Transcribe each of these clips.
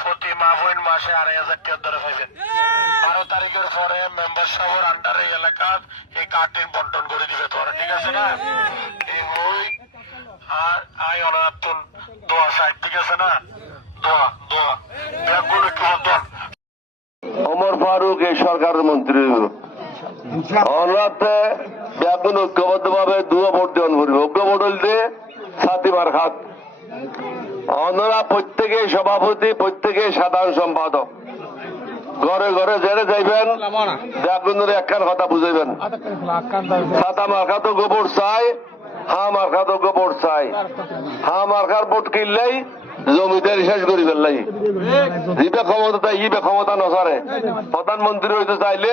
প্রতি মাহ হইন মাসে আড়াই হাজার টাকা ধরে পাইবেন। বারো তারিখের পরে মেম্বার সাহেবের আন্ডারে এলাকাত এই কার্ডটি বন্টন করে দিবে তোরা, ঠিক আছে না? এই ওই আর আই দোয়া সাইড, ঠিক আছে না? দোয়া দোয়া। ব্যাগগুলো একটু ওমর ফারুক, এই মন্ত্রী। দুয়া ভোট দেওয়ান করিব ঐক্য ভোট হইতে খাত অনরা প্রত্যেকে সভাপতি, প্রত্যেকে সাধারণ সম্পাদক। ঘরে ঘরে জেনে যাইবেন ব্যাগুনের একখান কথা বুঝাইবেন। সাতা মার্কা তো গোবর চাই, হা মার্কা তো গোবর চাই। হা মার্কার ভোট কিনলেই জমিদারি শেষ করি ফেললাই। ইবে ক্ষমতা তাই ইবে ক্ষমতা নসারে প্রধানমন্ত্রী হইতে চাইলে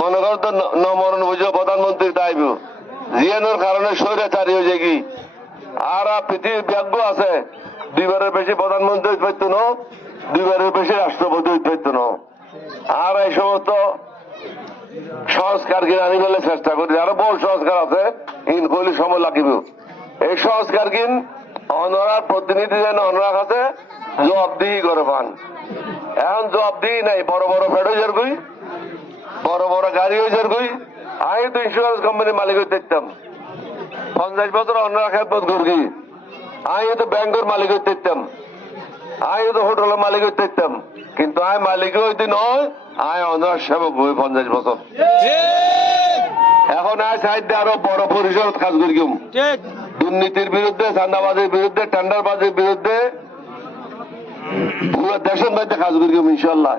মনে কর তো নমরণ বুঝো, প্রধানমন্ত্রী চাইব। জিয়ানোর কারণে স্বৈরাচারী হয়ে যায় কি? আর পৃথিবীর ব্যাজ্ঞ আছে। দুইবারের বেশি প্রধানমন্ত্রী হইতে পারতো দুইবারের বেশি রাষ্ট্রপতি হইতে পারতো আর এই সমস্ত সংস্কার কিনে বলে চেষ্টা করি আরও বহু সংস্কার আছে, ইন করলে সময় লাগিব। এই সংস্কার কিন অনরার প্রতিনিধি যেন অনরার কাছে জবাবদিহি করে পান। এখন জবাবদিহি নাই, বড় বড় ফেড হয়ে যার বড় বড় গাড়ি হয়ে যার আমি তো ইন্স্যুরেন্স কোম্পানির মালিক হয়ে দেখতাম। পঞ্চাশ বছর অন্যরা খেদমত করি আমি তো ব্যাংকের মালিক হয়ে দেখতাম আমি তো হোটেলের মালিক হয়ে দেখতাম কিন্তু আমি মালিক হইতে নয় আমি অনার সেবক হই পঞ্চাশ বছর। এখন আয় সাইডে আরও বড় পরিসর কাজ করি দুর্নীতির বিরুদ্ধে চান্দাবাজের বিরুদ্ধে টেন্ডারবাজের বিরুদ্ধে পুরো দেশের মধ্যে কাজ করি ইনশাল্লাহ।